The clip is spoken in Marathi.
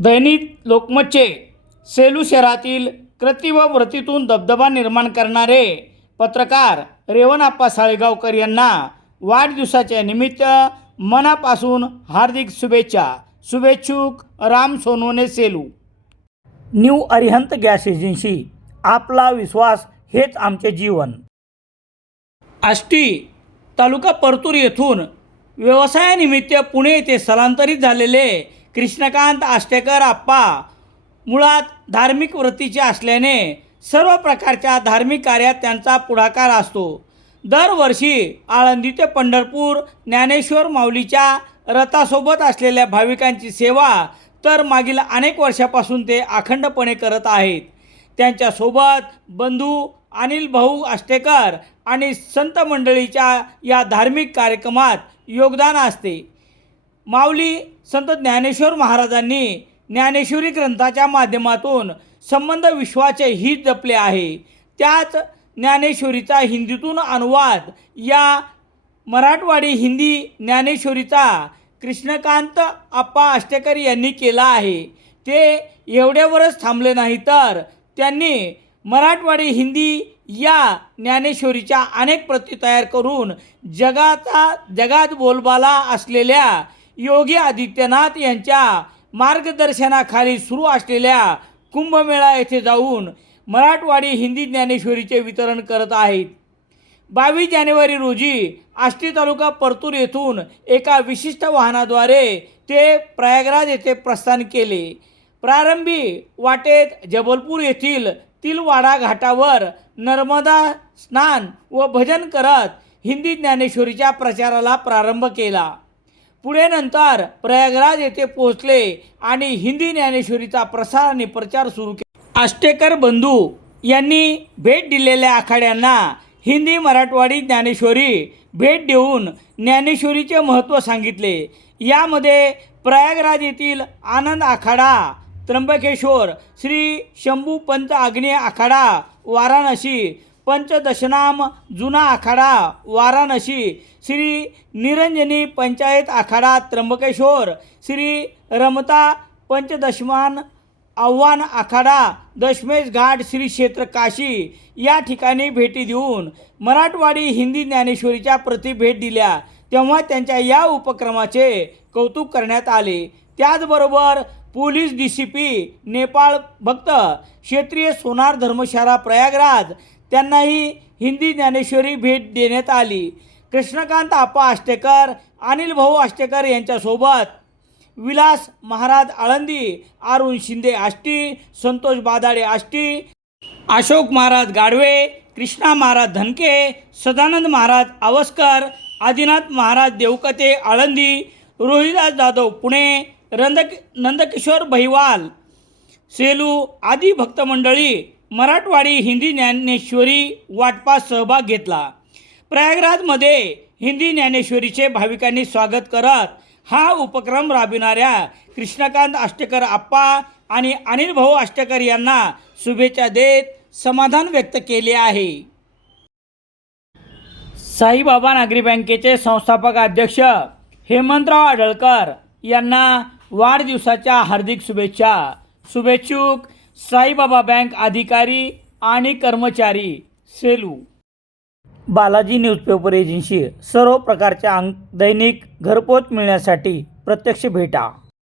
दैनिक लोकमतचे सेलू शहरातील कृती व व्रतीतून दबदबा निर्माण करणारे पत्रकार रेवणाप्पा साळेगावकर यांना वाढदिवसाच्या निमित्त मनापासून हार्दिक शुभेच्छा. शुभेच्छुक राम सोनूने Selu. New Arihant gas agency. आपला विश्वास हेच आमचे जीवन. आष्टी तालुका परतूर येथून व्यवसायानिमित्त पुणे येथे स्थलांतरित झालेले कृष्णकांत आष्टेकर आप्पा मुळात धार्मिक वृत्तीचे असल्याने सर्व प्रकारच्या धार्मिक कार्यात त्यांचा पुढाकार असतो. दरवर्षी आळंदी ते पंढरपूर ज्ञानेश्वर माऊलीच्या रथासोबत असलेल्या भाविकांची सेवा तर मागील अनेक वर्षापासून ते अखंडपणे करत आहेत. त्यांच्यासोबत बंधू अनिल भाऊ आष्टेकर आणि संत मंडळीच्या या धार्मिक कार्यक्रमात योगदान असते. माऊली संत ज्ञानेश्वर महाराजांनी ज्ञानेश्वरी ग्रंथाच्या माध्यमातून संबंध विश्वाचे हित जपले आहे. त्याच ज्ञानेश्वरीचा हिंदीतून अनुवाद या मराठवाडी हिंदी ज्ञानेश्वरीचा कृष्णकांत आप्पा अष्टेकर यांनी केला आहे. ते एवढ्यावरच थांबले नाही तर त्यांनी मराठवाडी हिंदी या ज्ञानेश्वरीच्या अनेक प्रती तयार करून जगाचा जगात बोलबाला असलेल्या योगी आदित्यनाथ यांच्या मार्गदर्शनाखाली सुरू असलेल्या कुंभमेळा येथे जाऊन मराठवाडी हिंदी ज्ञानेश्वरीचे वितरण करत आहेत. बावीस जानेवारी रोजी आष्टी तालुका परतूर येथून एका विशिष्ट वाहनाद्वारे ते प्रयागराज येथे प्रस्थान केले. प्रारंभी वाटेत जबलपूर येथील तिलवाडा घाटावर नर्मदा स्नान व भजन करत हिंदी ज्ञानेश्वरीच्या प्रचाराला प्रारंभ केला. पुढे नंतर प्रयागराज येथे पोहोचले आणि हिंदी ज्ञानेश्वरीचा प्रसार आणि प्रचार सुरू केला. आष्टेकर बंधू यांनी भेट दिलेल्या आखाड्यांना हिंदी मराठवाडी ज्ञानेश्वरी भेट देऊन ज्ञानेश्वरीचे महत्त्व सांगितले. यामध्ये प्रयागराज येथील आनंद आखाडा त्र्यंबकेश्वर श्री शंभू पंत आग्नेय आखाडा वाराणसी पंचदशनाम जुना आखाडा वाराणसी. श्री निरंजनी पंचायत आखाडा त्र्यंबकेश्वर. श्री रमता पंचदशमान आव्हान आखाडा दशमेश घाट श्री क्षेत्र काशी. या ठिकाणी भेटी देऊन मराठवाडी हिंदी ज्ञानेश्वरीच्या प्रति भेट दिल्या. तेव्हा त्यांच्या या उपक्रमाचे कौतुक करण्यात आले. त्याचबरोबर police D C P Nepal भक्त क्षेत्रीय सोनार धर्मशाळा प्रयागराज त्यांनाही हिंदी ज्ञानेश्वरी भेट देण्यात आली. कृष्णकांत आप्पा आष्टेकर अनिल भाऊ आष्टेकर यांच्यासोबत विलास महाराज आळंदी अरुण शिंदे आष्टी संतोष बादाडे आष्टी अशोक महाराज गाडवे कृष्णा महाराज धनके सदानंद महाराज आवस्कर आदिनाथ महाराज देवकते आळंदी रोहिदास जाधव पुणे रंद नंदकिशोर बहिवाल सेलू आदी भक्तमंडळी मराठवाडी हिंदी ज्ञानेश्वरी वाटपात सहभाग घेतला. प्रयागराजमध्ये हिंदी ज्ञानेश्वरीचे भाविकांनी स्वागत करत हा उपक्रम राबविणाऱ्या कृष्णकांत आष्टेकर आप्पा आणि अनिल भाऊ आष्टेकर यांना शुभेच्छा देत समाधान व्यक्त केले आहे. साईबाबा नागरी बँकेचे संस्थापक अध्यक्ष हेमंतराव आडळकर यांना वाढदिवसाच्या हार्दिक शुभेच्छा. शुभेच्छुक साईबाबा बँक अधिकारी आणि कर्मचारी सेलू. बालाजी न्यूजपेपर एजन्सी सर्व प्रकारच्या अंक दैनिक घरपोच मिळण्यासाठी प्रत्यक्ष भेटा.